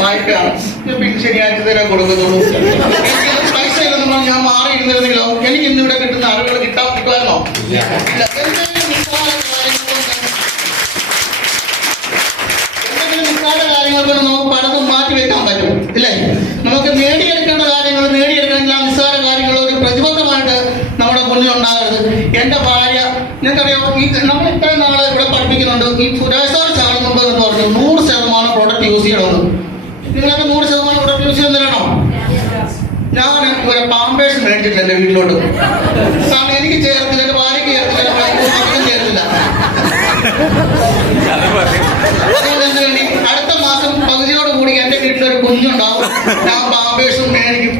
വായ്പയാണ്. പിന്നെ ശനിയാഴ്ച തരാൻ കൊടുക്കുന്നുള്ളൂ. എനിക്ക് പൈസ ഇല്ലെന്ന് പറഞ്ഞാൽ ഞാൻ മാറി ഇരുന്നിരുന്നെങ്കിലോ എനിക്ക് ഇന്നിവിടെ കിട്ടുന്ന അറിവുകൾ കിട്ടുമായിരുന്നോ? എന്തെങ്കിലും നിസ്സാര കാര്യങ്ങൾക്ക് നമുക്ക് പലതും മാറ്റി വെക്കാൻ പറ്റും ഇല്ലേ? നമുക്ക് നേടിയെടുക്കേണ്ട കാര്യങ്ങൾ നേടിയെടുക്കണമെങ്കിൽ ആ നിസ്സാര കാര്യങ്ങൾ ഒരു പ്രതിബദ്ധമായിട്ട് നമ്മുടെ മുന്നിൽ ഉണ്ടാകരുത്. എന്റെ ഭാര്യ നിങ്ങൾക്കറിയാം, നമ്മൾ ഇത്രയും നാളെ ഇവിടെ പഠിപ്പിക്കുന്നുണ്ട്. ഈ സുരേഷാർ ചാടുന്നുണ്ട് എന്ന് പറഞ്ഞു 100% പ്രോഡക്റ്റ് യൂസ് ചെയ്യണമെന്ന്. നിങ്ങൾക്ക് 100% പ്രോഡക്റ്റ് യൂസ് ചെയ്യുന്നില്ലണോ? ഞാൻ ഒരു പാമ്പേഴ്സ് മേടിച്ചിട്ടില്ല എന്റെ വീട്ടിലോട്ട്. കാരണം എനിക്ക് ചേർത്തില്ല, എന്റെ ഭാര്യയ്ക്ക് ചേർത്തില്ല, മകനും ചേർത്തില്ല. അതുകൊണ്ട് വേണ്ടി അടുത്ത മാസം പകുതിയോട് കൂടി എന്റെ വീട്ടിലൊരു കുഞ്ഞുണ്ടാവും. ഞാൻ പാമ്പേഴ്സും മേടിക്കും.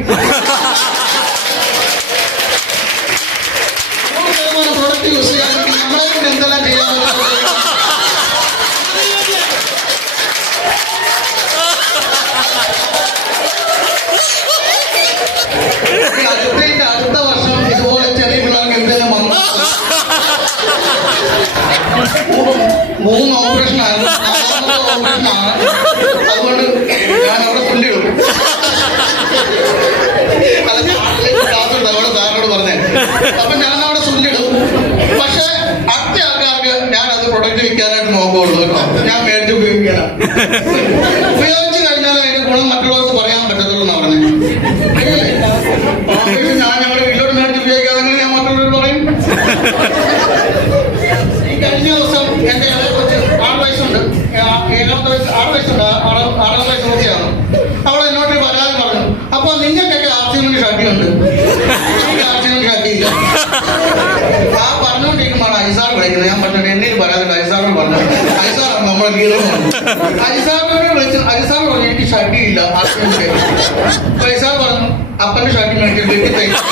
പ്രോഡക്റ്റ് യൂസ് ചെയ്യാൻ നമ്മളെ കൊണ്ട് എന്തെല്ലാം ചെയ്യാൻ അടുത്ത വർഷം ഇതുപോലെ ചെറിയ പിള്ളേർക്ക് എന്തെങ്കിലും വന്നു 3 ഓപ്പറേഷൻ ആയിരുന്നു. 4ാമത്തെ ഓപ്പറേഷനാണ്. അതുകൊണ്ട് ഞാൻ അവിടെ തുല്ലിടും. ക്ലാസ്സുണ്ട് അവിടെ സാറിനോട് പറഞ്ഞേ. അപ്പൊ ഞാൻ അവിടെ തുല്ലിടും. പക്ഷെ അടുത്ത ആൾക്കാർക്ക് ഞാൻ അത് പ്രൊഡക്റ്റ് വിൽക്കാനായിട്ട് നോക്കുള്ളൂ കേട്ടോ. ഞാൻ മേടിച്ച് ഉപയോഗിക്കണം. ഉപയോഗിച്ച് കഴിഞ്ഞാൽ അതിന്റെ ഗുണം മറ്റുള്ളവർക്ക് പറയാൻ പറ്റത്തുള്ളൂ എന്നാ പറഞ്ഞത്. ഞാൻ ഞങ്ങളുടെ വീട്ടിലോട്ട് മേടിച്ച് ഉപയോഗിക്കാതെങ്കിൽ ഞാൻ മറ്റുള്ളവർ പറയും. ഈ കഴിഞ്ഞ ദിവസം എന്റെ കുറച്ച് 6 വയസ്സുണ്ട്. 6 വയസ്സുണ്ട്. 6 വയസ്സ് നോക്കിയാണ്. അവൾ എന്നോട് പരാതി പറഞ്ഞു. അപ്പൊ നിങ്ങൾക്കൊക്കെ ആർസിമെന്റ് ഷട്ടിയുണ്ട്, എനിക്ക് ആർസിമെന്റ് ഷട്ടിയില്ല. ആ പറഞ്ഞുകൊണ്ടിരിക്കുമ്പോൾ ഐസാർ വിളിക്കുന്നത്. ഞാൻ പറഞ്ഞു എന്നെ പറയാതെ ഐസാറിന് പറഞ്ഞു. ഐസാർ നമ്മളെ ഐസാറിനെ വിളിച്ചു. ഐസാർ പറഞ്ഞു എനിക്ക് ഷട്ടിയില്ല ആർസിമെന്റ്. ഐസാർ പറഞ്ഞു അപ്പന്റെ ഷട്ടി മേടിച്ചിട്ട് വീട്ടിൽ തയ്ച്ചു.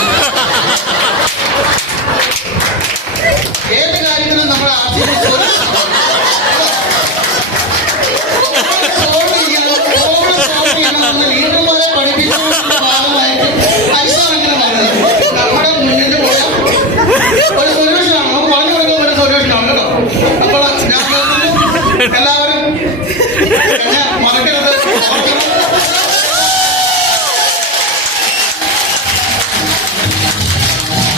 ഏത് കാര്യത്തിനും നമ്മൾ ആർസിമെന്റ് ലീഡർമാരെ പഠിപ്പിക്കുന്നതിന്റെ ഭാഗമായിട്ട് ഐസാറെങ്കിലും പറഞ്ഞത് നമ്മുടെ മുന്നിൽ പോയ ഒരു സൊല്യൂഷനാണ്. നമുക്ക് പറഞ്ഞു കൊടുക്കാൻ ഒരു സൊല്യൂഷനാണ് കേട്ടോ. അപ്പോൾ ഞാൻ എല്ലാവരും എന്നെ മറക്കരുത്.